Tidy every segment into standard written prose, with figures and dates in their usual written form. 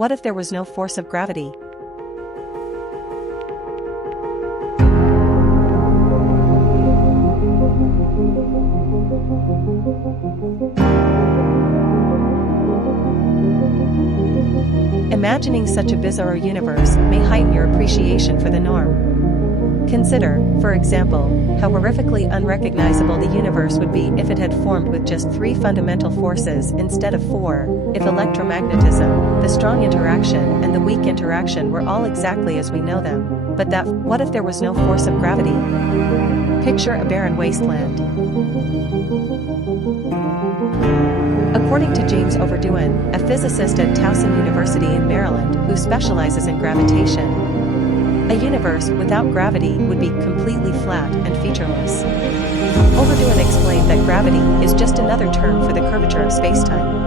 what if there was no force of gravity? Imagining such a bizarre universe may heighten your appreciation for the norm. Consider, for example, how horrifically unrecognizable the universe would be if it had formed with just 3 fundamental forces instead of 4, if electromagnetism, the strong interaction and the weak interaction were all exactly as we know them. But what if there was no force of gravity? Picture a barren wasteland. According to James Overduin, a physicist at Towson University in Maryland who specializes in gravitation, a universe without gravity would be completely flat and featureless. Overduin explained that gravity is just another term for the curvature of spacetime.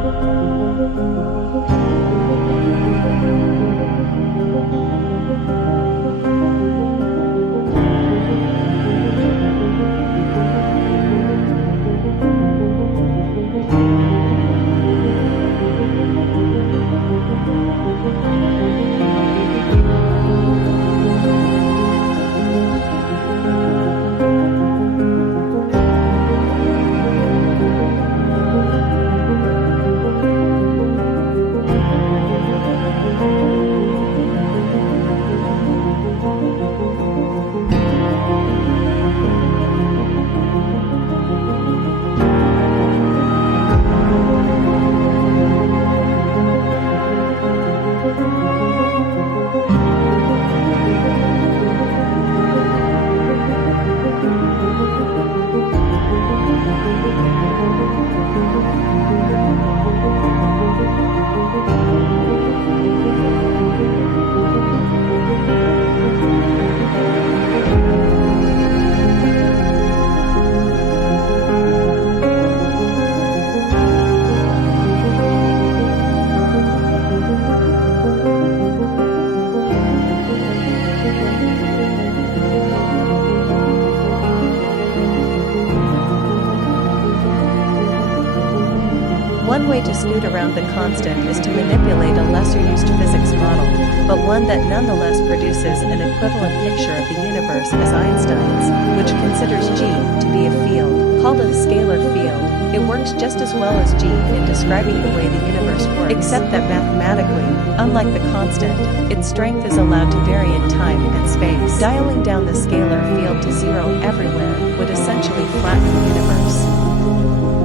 One way to scoot around the constant is to manipulate a lesser-used physics model, but one that nonetheless produces an equivalent picture of the universe as Einstein's, which considers G to be a field, called a scalar field. It works just as well as G in describing the way the universe works, except that mathematically, unlike the constant, its strength is allowed to vary in time and space. Dialing down the scalar field to 0 everywhere would essentially flatten the universe,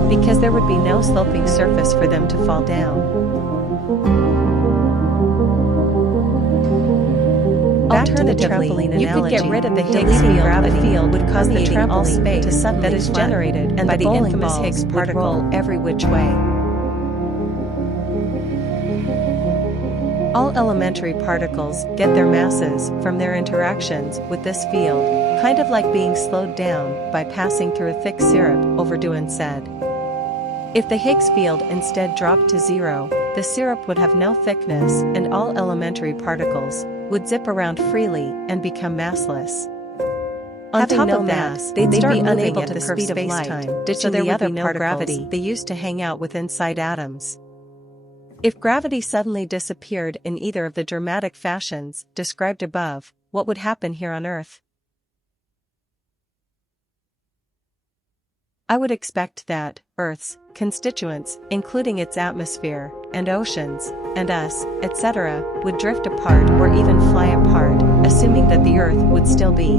because there would be no sloping surface for them to fall down. Alternatively, you could get rid of the Higgs field. Gravity field would cause the trampoline to suck that is generated, and by the infamous Higgs particle roll every which way. All elementary particles get their masses from their interactions with this field, kind of like being slowed down by passing through a thick syrup, Overduin said. If the Higgs field instead dropped to 0, the syrup would have no thickness and all elementary particles would zip around freely and become massless. On top of that, they'd be unable to curve space-time, ditching the other particles they used to hang out with inside atoms. If gravity suddenly disappeared in either of the dramatic fashions described above, what would happen here on Earth? I would expect that Earth's constituents, including its atmosphere, and oceans, and us, etc., would drift apart or even fly apart, assuming that the Earth would still be.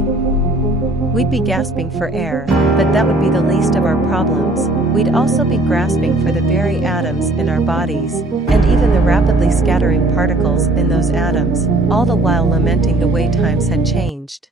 We'd be gasping for air, but that would be the least of our problems. We'd also be grasping for the very atoms in our bodies, and even the rapidly scattering particles in those atoms, all the while lamenting the way times had changed.